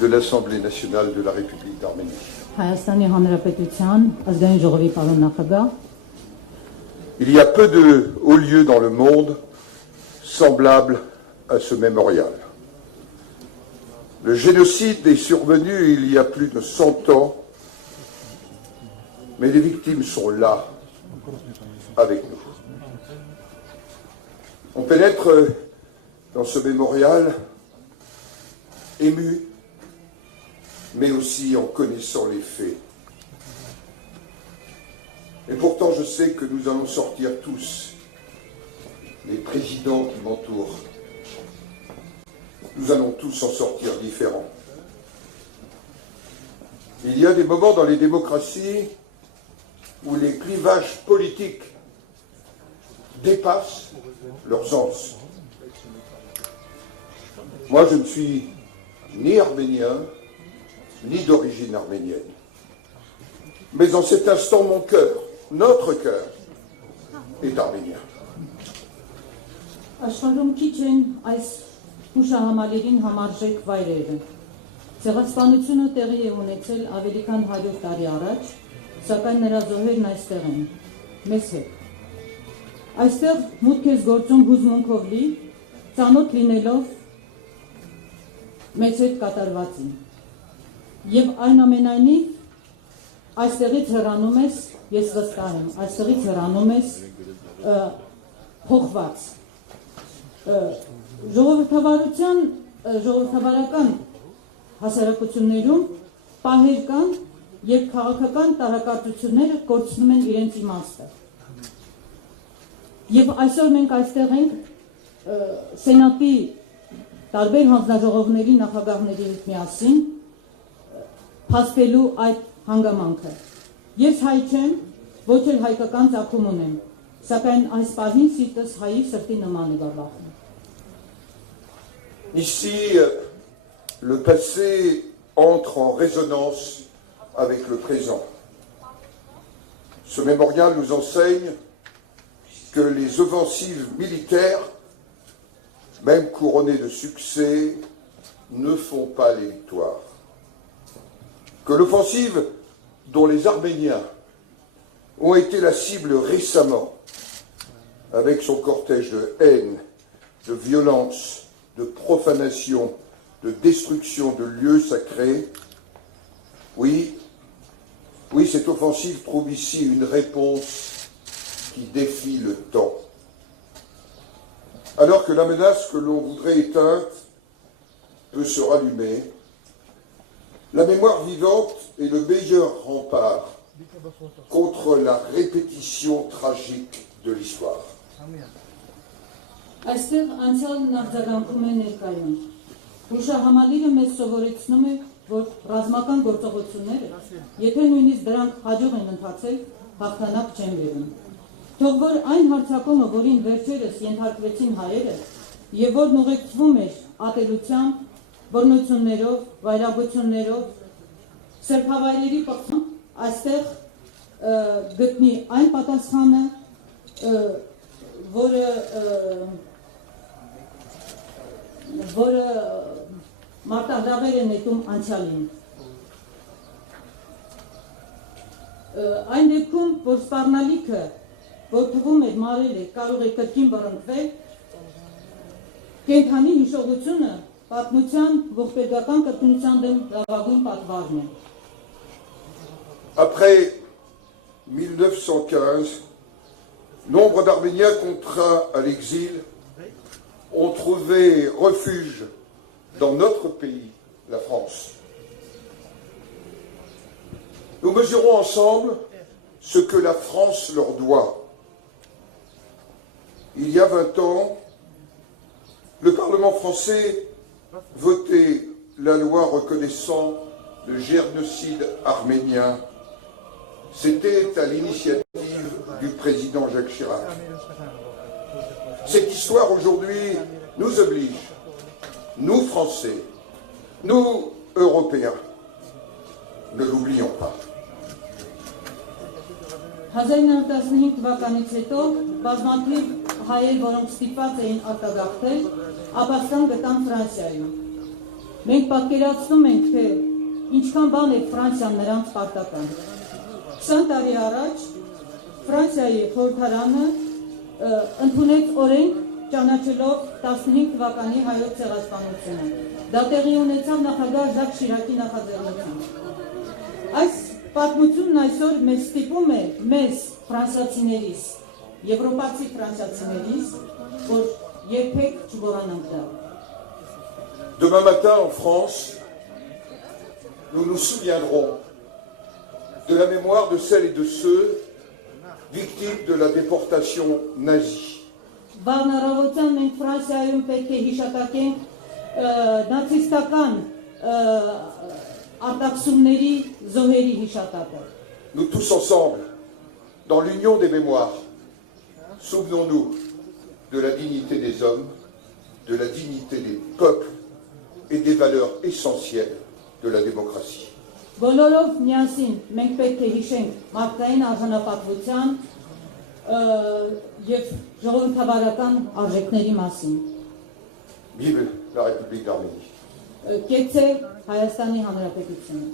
de l'Assemblée nationale de la République d'Arménie. Հայաստանի Հանրապետության ազգային ժողովի պարոն նախագահ, Il y a peu de hauts lieux dans le monde semblables à ce mémorial. Le génocide est survenu il y a plus de 100 ans, mais les victimes sont là, avec nous. On pénètre dans ce mémorial ému, mais aussi en connaissant les faits. Et pourtant, je sais que nous allons sortir tous, les présidents qui m'entourent. Nous allons tous en sortir différents. Il y a des moments dans les démocraties où les clivages politiques dépassent leurs anses. Moi, je ne suis ni arménien, ni d'origine arménienne. Mais en cet instant, mon cœur, notre cœur, est arménien. աշխարհում քիչ են այս հուշահամալիրին համարժեք վայրերը։ Ցեղասպանությունը տեղի է ունեցել ավելի քան 100 տարի առաջ, սակայն նրա զոհերն այստեղ են, մեզ հետ։ Այստեղ մուտք է գործում հուզմունքով լի, ծանոթ լինելով մեզ հետ կատարվածին։ Եվ այնուամենայնիվ այստեղից հեռանում ես, ես վստահ եմ, այստեղից հեռանում ես փոխված։ Ժողովրդավարական հասարակություններում պահեր կան, երբ քաղաքական տարակարծությունները կորցնում են իրենց իմաստը։ Եվ այսօր մենք այստեղ ենք Սենատի տարբեր հանձնաժողովների նախագահների հետ միասին փաստելու այդ հանգամանքը։ Ես հայ չեմ, ոչ էլ հայկական ծագում ունեմ, սակայն այս պահին սիրտս հայի սրտի նման է բաբախում։ Ici, le passé entre en résonance avec le présent. Ce mémorial nous enseigne que les offensives militaires, même couronnées de succès, ne font pas les victoires. Que l'offensive dont les Arméniens ont été la cible récemment, avec son cortège de haine, de violence, de profanation, de destruction de lieux sacrés, oui, cette offensive trouve ici une réponse qui défie le temps. Alors que la menace que l'on voudrait éteindre peut se rallumer, la mémoire vivante est le meilleur rempart contre la répétition tragique de l'histoire. Այստեղ անցյալն արձագանքում է ներկայուն։ Հուշահամալիրը մեզ սովորեցնում է, որ ռազմական գործողությունները, եթե նույնիսկ դրանք հաջող են ընթացել, հաղթանակ չեն բերում։ Թող որ այն հարձակումը, որին վերջերս ենթարկվեցին հայերը, եւ որն ուղեկցվում էր ատելությամբ, բռնություններով, վայրագություններով, սրբավայրերի պղծում, այստեղ գտնի այն պատասխանը, որը մարտահրավեր է նետում անցյալին։ Այն դեպքում, որ սպառնալիքը, որ թվում էր մարել է, կարող է կրկին բռնկվել, կենդանի հիշողությունը պատմության ողբերգական կրկնության դեմ լավագույն պատվարն է։ Après 1915, nombre d'Arméniens contraints à l'exil ont trouvé refuge dans notre pays, la France. Nous mesurons ensemble ce que la France leur doit. Il y a 20 ans, le Parlement français votait la loi reconnaissant le génocide arménien. C'était à l'initiative du président Jacques Chirac. Cette histoire aujourd'hui nous oblige, nous Français, nous Européens, ne l'oublions pas. 1915 թվականից հետո բազմաթիվ հայեր, որոնք ստիպված էին արտագաղթել, ապաստան գտան Ֆրանսիայում։ Մենք պատկերացնում ենք, թե ինչքան բան է Ֆրանսիան նրանց պարտական։ 20 տարի առաջ Ֆրանսիայի խորհրդարանը ընդունեց օրենք ճանաչելով 15 թվականի հայոց ցեղասպանությունը։ Դա տեղի ունեցավ նախագահ Ժակ Շիրակի նախաձեռնությամբ։ Այս պատմությունն այսօր մեզ ստիպում է մեզ ֆրանսիացիներիս, եվրոպացի ֆրանսիացիներիս, որ երբեք չմոռանանք դա։ Demain matin en France, nous nous souviendrons de la mémoire de celles et de ceux victimes de la déportation nazie. Վաղն առավոտյան մենք Ֆրանսիայում պետք է հիշատակենք նացիստական արտաքսումների զոհերի հիշատակը։ Nous tous ensemble, dans l'union des mémoires, souvenons-nous de la dignité des hommes, de la dignité des peuples et des valeurs essentielles de la démocratie. Բոլորով միասին մենք պետք է հիշենք մարդկային արժանապատվության եւ ժողովրդավարական արժեքների մասին։ Vive la République d'Arménie. Կեցե Հայաստանի Հանրապետությունը։